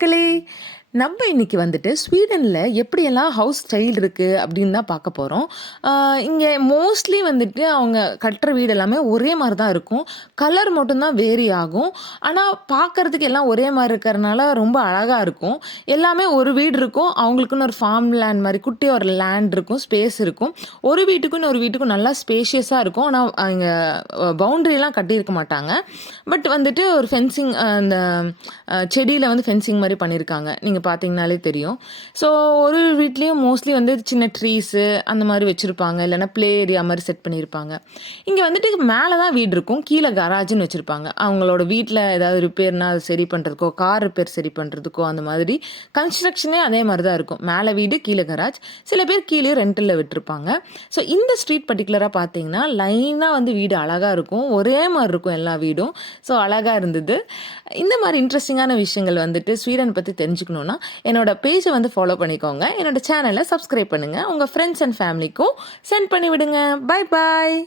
மக்களே! நம்ம இன்னைக்கு வந்துட்டு ஸ்வீடன்ல எப்படியெல்லாம் ஹவுஸ் ஸ்டைல் இருக்கு அப்படின்னு தான் பார்க்க போறோம். இங்க மோஸ்ட்லி வந்துட்டு அவங்க கட்டுற வீடு எல்லாமே ஒரே மாரி தான் இருக்கும். கலர் மட்டும் தான் வேரி ஆகும். ஆனா பார்க்கறதுக்கு எல்லாம் ஒரே மாரி இருக்கறனால ரொம்ப அழகா இருக்கும். எல்லாமே ஒரு வீடு இருக்கும். அவங்களுக்குன்னு ஒரு ஃபார்ம் லேண்ட் மாரி குட்டியா ஒரு லேண்ட் இருக்கும். ஸ்பேஸ் இருக்கும். ஒரு வீட்டுக்கும் இன்னொரு வீட்டுக்கும் நல்லா ஸ்பேஷியஸா இருக்கும். ஆனா அங்க பவுண்டரிலாம் கட்டியிருக்க மாட்டாங்க. பட் வந்துட்டு ஒரு ஃபென்சிங் அந்த செடியில வந்து ஃபென்சிங் மாரி பண்ணியிருக்காங்க. நீங்க பார்த்தீங்கனாலே தெரியும். ஸோ ஒரு வீட்லயும் மோஸ்ட்லி வந்து சின்ன ட்ரீஸு அந்த மாரி வச்சிருப்பாங்க. இல்லன்னா ப்ளே ஏரியா மாரி செட் பண்ணியிருப்பாங்க. இங்க வந்துட்டு மேல தான் வீடு இருக்கும். கீழ கராஜ்ன்னு வச்சிருப்பாங்க. அவங்களோட வீட்ல ஏதாவது ரிப்பேர்னா அது சரி பண்றதுக்கோ, கார் ரிப்பேர் சரி பண்றதுக்கோ அந்த மாதிரி கன்ஸ்ட்ரக்ஷனே அதே மாரி தான் இருக்கும். மேல வீடு, கீழ கராஜ். சில பேர் கீழயும் ரென்டல்ல விட்டுருப்பாங்க. ஸோ இந்த ஸ்ட்ரீட் பர்ட்டிகுலரா பார்த்தீங்கன்னா, லைனா வந்து வீடு அழகா இருக்கும். ஒரே மாரி இருக்கும் எல்லா வீடும். ஸோ அழகா இருந்தது. இந்த மாரி இன்ட்ரஸ்டிங்கான விஷயங்கள் வந்துட்டு ஸ்வீடன் பத்தி தெரிஞ்சுக்கணும்னா, என்னோட பேஜ வந்து ஃபாலோ பண்ணிக்கோங்க. என்னோட சேனல சப்ஸ்கிரைப் பண்ணுங்க. உங்க ஃப்ரெண்ட்ஸ் அண்ட் ஃபேமிலிக்கும் சென்ட் பண்ணி விடுங்க. பாய் பாய்.